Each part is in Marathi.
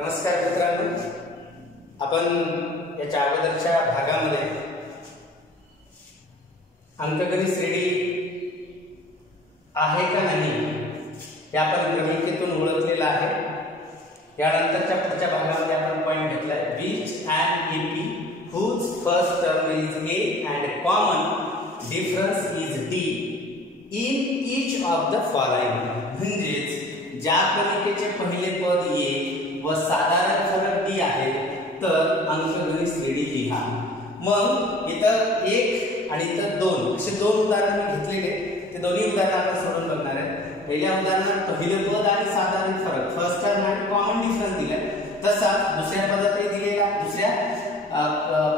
नमस्कार मित्रांनो, आपण याच्या अगोदरच्या भागामध्ये अंकगणित श्रेणी आहे का नाही हे आपण क्रमिकेतून ओळखलेलं आहे। यानंतरच्या पुढच्या भागामध्ये आपण पॉइंट घेतलाय which an EP whose first term is A and common difference is D in each of the following। म्हणजेच ज्या क्रमिकेचे पहिले पद A व साधारण फरक D आहे तर अंकगणित श्रेणी लिहा। मग इथं 1 आणि इथं 2 असे दोन उदाहरण घेतलेले, ते दोन्ही उदाहरण आपण सोडून बघणार आहे। पहिल्या उदाहरणात पहिले पद आणि साधारण फरक फर्स्ट टर्म आणि कॉमन डिफरन्स दिले, तसा दुसऱ्या पदातही दिलेला, दुसऱ्या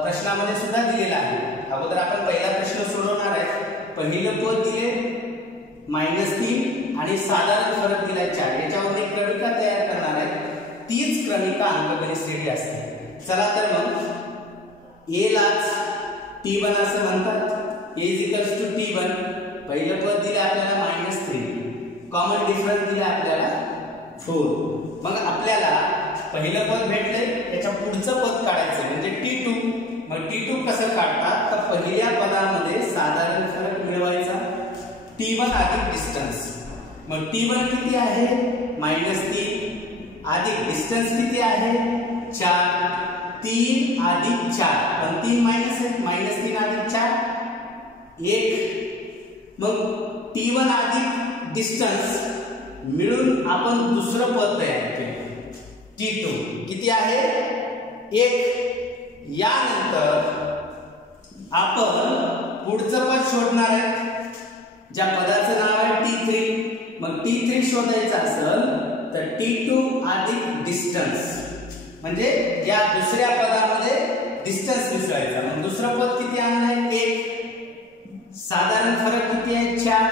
प्रश्नामध्ये सुद्धा दिलेला आहे। अगोदर आपण पहिला प्रश्न सोडवणार आहे। पहिलं पद दिले -3 आणि साधारण फरक दिला 4, याच्यावर एक क्रमिका तयार करणार आहे। तीच क्रमिका अंकगणित श्रेणी असते। चला तर मग A लाच T1 असं म्हणतात। A = T1 पहिलं पद दिले आपल्याला -3, कॉमन डिफरन्स दिला आपल्याला 4। मग आपल्याला पहिलं पद भेटले, त्याच्या पुढचं पद काढायचं म्हणजे T2। मग T2 कसं काढतात तर पहिल्या पदामध्ये साधारण फरक मिळवायचा, T1 अधिक डिस्टन्स। मग T1 किती आहे -3 अधिक डिस्टन्स किती आहे 4, 3 अधिक 4 पण 3 माइनस आहे, -3 अधिक 4 1। मग T1 अधिक डिस्टन्स मिळून आपण दुसरं पद तयार केले, T2 किती आहे 1। यानंतर आपण पुढचं पद शोधणार आहे, ज्या पदाचं नाव आहे T3। मग T3 शोधायचं असेल तर T2 अधिक डिस्टन्स, म्हणजे या दुसऱ्या पदामध्ये डिस्टन्स मिसळायचा। मग दुसरं पद किती आणलंय 1, साधारण फरक किती आहे 4,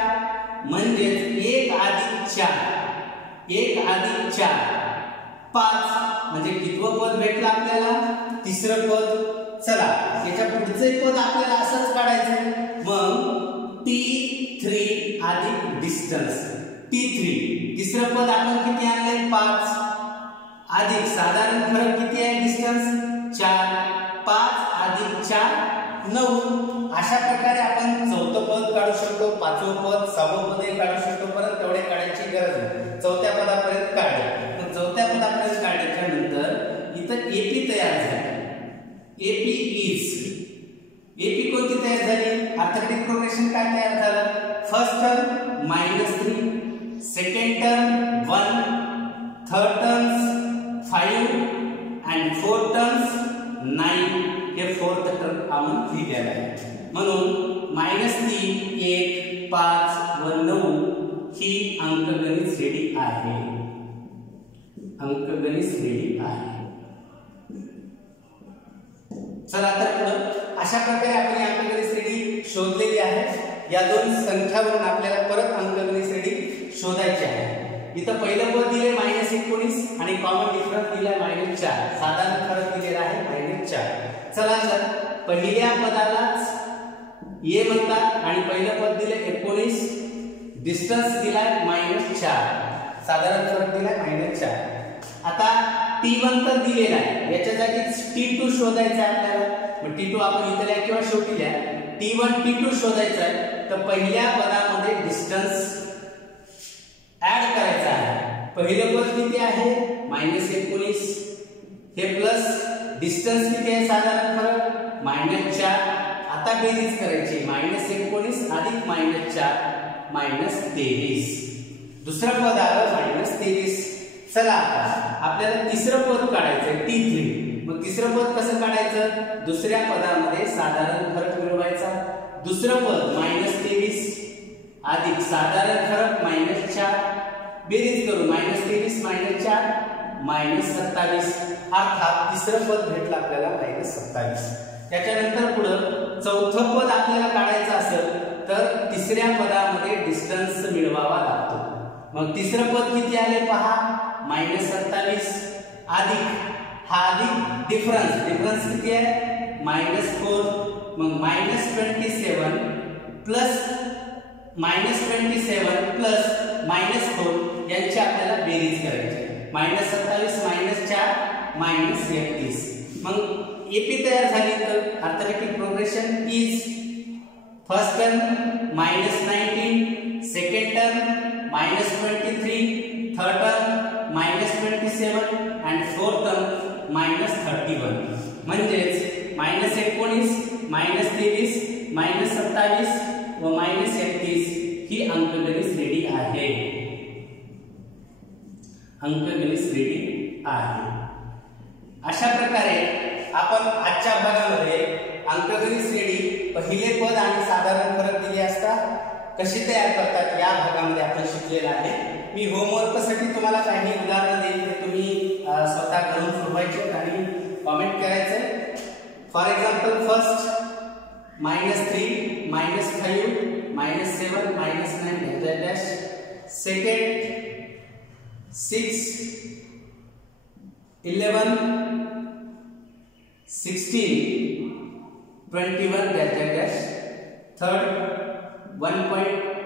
म्हणजे 1 अधिक 4 5, म्हणजे कितवं पद भेटलं आपल्याला तिसरं पद। चला याच्या पुढचे पद आपल्याला असंच काढायचं। मग T3 अधिक डिस्टन्स T3 तिसरं पद आपण किती आणले 5 अधिक साधारण फरक किती आहे डिस्टन्स 4, 5 अधिक 4 9। अशा प्रकारे आपण चौथं पद काढू शकतो, पाचवं पद, सहावं पदही काढू शकतो, परंतु तेवढे काढायची गरज नाही। चौथ्या पदापर्यंत काढले। मग चौथ्या पदापर्यंत काढल्याच्या नंतर इथं AP तयार झाली। AP कोणती तयार झाली, अर्थमॅटिक प्रोग्रेशन काय तयार झालं, first term -3, second term 1, third terms 5 and fourth terms 9। हे फोर्थ टर्म आपण लिहिलेलं आहे। म्हणून -3, 1, 5 व 9 ही अंकगणित श्रेणी आहे। अंकगणित श्रेणी आहे। चला तर पुढे अशा प्रकारे आपण अंकगणित श्रेणी शोधलेली आहे। या दोन संख्यावरून आपल्याला परत अंकगणित श्रेणी शोधायची आहे। इथं पहिलं पद दिले -19 आणि कॉमन डिफरन्स दिलाय -4, साधारण फरक दिलेला आहे -4। चला तर पहिल्या पदालाच A म्हणतात आणि पहिलं पद दिले 19, डिस्टन्स दिलाय -4, साधारण फरक दिलाय -4। आता T1 तर दिलेला आहे, याच्या जागी T2 शोधायचा आहे आपल्याला। मग T2 आपण इथल्या किंवा शेवटी लिहा, T1 T2 शोधायचा आहे। तर पहिल्या पदामध्ये डिस्टन्स ऍड करायचा आहे। पहिलं पद किती आहे -19, हे प्लस डिस्टन्स किती आहे साधारण फरक -4। आता बेरीज करायची, -19 अधिक -4 -23। दुसरं पद आलं -23। चला आता आपल्याला तिसरं पद काढायचंय T3। मग तिसरं पद कसं काढायचं, दुसऱ्या पदामध्ये साधारण फरक मिळवायचा। दुसरं पद -23 अधिक साधारण फरक -4, बेरीज करू -23 -4 -27। अर्थात तिसरं पद भेटलं आपल्याला -27। त्याच्यानंतर पुढे चौथं पद आपल्याला काढायचं असेल तर तिसऱ्या पदामध्ये डिस्टन्स मिळवावा लागतो। मग तिसरं पद किती आले पहा -27 अधिक हा अधिक डिफरन्स किती आहे -4। मग -27 प्लस -27 प्लस -4 यांची आपल्याला बेरीज करायची आहे। -27 -4 -31. मग AP तयार झाली तर arithmetic progression is first term -19, second term -23, third term -27 and fourth term -31. म्हणजेच -19, -23, -27 व -31 ही अंकगणित श्रेणी आहे. अंकगणित श्रेणी आहे. अशा प्रकारे आपण आजच्या भागामध्ये अंकगणित श्रेणी पहिले पद आणि साधारण फरक दिले असता कशी तयार करतात या भागामध्ये आपण शिकलेलं आहे. मी होमवर्कसाठी तुम्हाला काही उदाहरणं देईन, ते तुम्ही स्वतः करून सोडवायचे आणि कमेंट करायचे. For example first -3, -5, -7, -9 second 6, 11, 16, 21 third 1.5